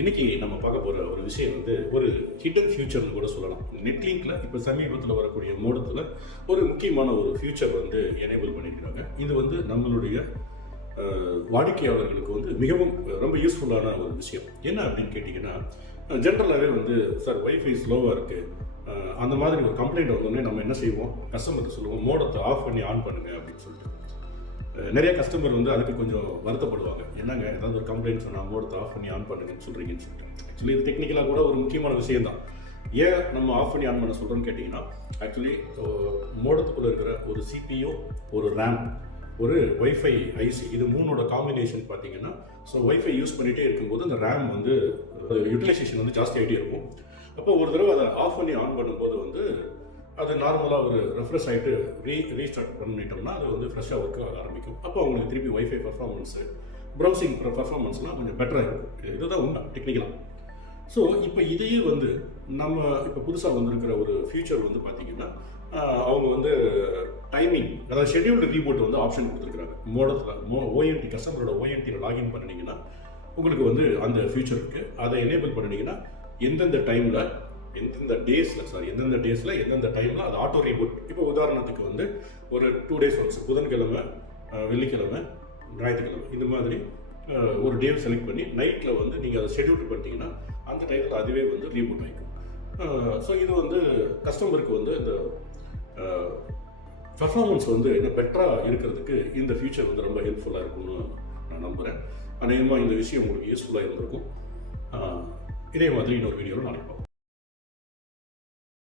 இன்னைக்கு நம்ம பார்க்க போகிற ஒரு விஷயம் வந்து ஒரு ஹிடன் ஃபியூச்சர்னு கூட சொல்லலாம். நெட்லிங்கில் இப்போ சமீபத்தில் வரக்கூடிய மோடத்தில் ஒரு முக்கியமான ஒரு ஃபியூச்சர் வந்து எனேபிள் பண்ணியிருக்கிறாங்க. இது வந்து நம்மளுடைய வாடிக்கையாளர்களுக்கு வந்து மிகவும் ரொம்ப யூஸ்ஃபுல்லான ஒரு விஷயம். என்ன அப்படின்னு கேட்டிங்கன்னா, ஜென்ரலாகவே வந்து சார் வைஃபை ஸ்லோவாக இருக்குது அந்த மாதிரி ஒரு கம்ப்ளைண்ட் வந்தோடனே நம்ம என்ன செய்வோம், கஸ்டமர்கிட்ட சொல்லுவோம் மோடத்தை ஆஃப் பண்ணி ஆன் பண்ணுங்க அப்படின்னு சொல்லிட்டு. நிறைய கஸ்டமர் வந்து அதுக்கு கொஞ்சம் வருத்தப்படுவாங்க. என்னங்க ஏதாவது ஒரு கம்ப்ளைண்ட் சொன்னால் மோடத்தை ஆஃப் பண்ணி ஆன் பண்ணுங்கன்னு சொல்கிறீங்கன்னு சொல்லிட்டு. ஆக்சுவலி இது டெக்னிக்கலாக கூட ஒரு முக்கியமான விஷயம் தான். ஏன் நம்ம ஆஃப் பண்ணி ஆன் பண்ண சொல்கிறோன்னு கேட்டிங்கன்னா, ஆக்சுவலி மோடத்துக்குள்ளே இருக்கிற ஒரு சிபியு, ஒரு ரேம், ஒரு வைஃபை ஐசி, இது மூணோட காம்பினேஷன் பார்த்தீங்கன்னா, ஸோ வைஃபை யூஸ் பண்ணிகிட்டே இருக்கும்போது அந்த ரேம் வந்து யூட்டிலைசேஷன் வந்து ஜாஸ்தி ஆகிட்டே இருக்கும். அப்போ ஒரு தடவை அதை ஆஃப் பண்ணி ஆன் பண்ணும்போது வந்து அது நார்மலாக ஒரு ரெஃப்ரெஷ் ஆகிட்டு ரீஸ்டார்ட் பண்ணிட்டோம்னா அது வந்து ஃப்ரெஷ்ஷாக ஒர்க் ஆக ஆரம்பிக்கும். அப்போ அவங்களுக்கு திருப்பி வைஃபை பர்ஃபார்மன்ஸு, ப்ரௌசிங் பர்ஃபார்மன்ஸ்லாம் கொஞ்சம் பெட்டராக இருக்கும். இதுதான் உண்மை டெக்னிக்கலாக. ஸோ இப்போ இதையே வந்து நம்ம இப்போ புதுசாக வந்திருக்கிற ஒரு ஃபியூச்சர் வந்து பார்த்திங்கன்னா, அவங்க வந்து டைமிங், அதாவது ஷெட்யூல்டு ரீபூட் வந்து ஆப்ஷன் கொடுத்துருக்குறாங்க. மோடத்தில் ஓஎன்டி கஸ்டமரோட ஓஎன்டியில் லாகின் பண்ணினீங்கன்னா உங்களுக்கு வந்து அந்த ஃபியூச்சர் இருக்குது. அதை எனேபிள் பண்ணினீங்கன்னா எந்தெந்த டைமில் எந்தெந்த டேஸில் எந்தெந்த டைமில் அது ஆட்டோ ரீபூட். இப்போ உதாரணத்துக்கு வந்து ஒரு 2 days ஒன்ஸ், புதன்கிழமை, வெள்ளிக்கிழமை, ஞாயிற்றுக்கிழமை, இந்த மாதிரி ஒரு டே செலக்ட் பண்ணி நைட்டில் வந்து நீங்கள் அதை ஷெட்யூல் பண்ணிட்டீங்கன்னா அந்த டைமில் அதுவே வந்து ரீபூட் ஆகிக்கும். ஸோ இது வந்து கஸ்டமருக்கு வந்து இந்த பர்ஃபார்மன்ஸ் வந்து இன்னும் பெட்டராக இருக்கிறதுக்கு இந்த ஃபியூச்சர் வந்து ரொம்ப ஹெல்ப்ஃபுல்லாக இருக்கும்னு நான் நம்புகிறேன். அநேகமாக இந்த விஷயம் உங்களுக்கு யூஸ்ஃபுல்லாக இருந்திருக்கும். இதே மாதிரி இன்னொரு வீடியோவில் நாளைக்கு பார்ப்போம்.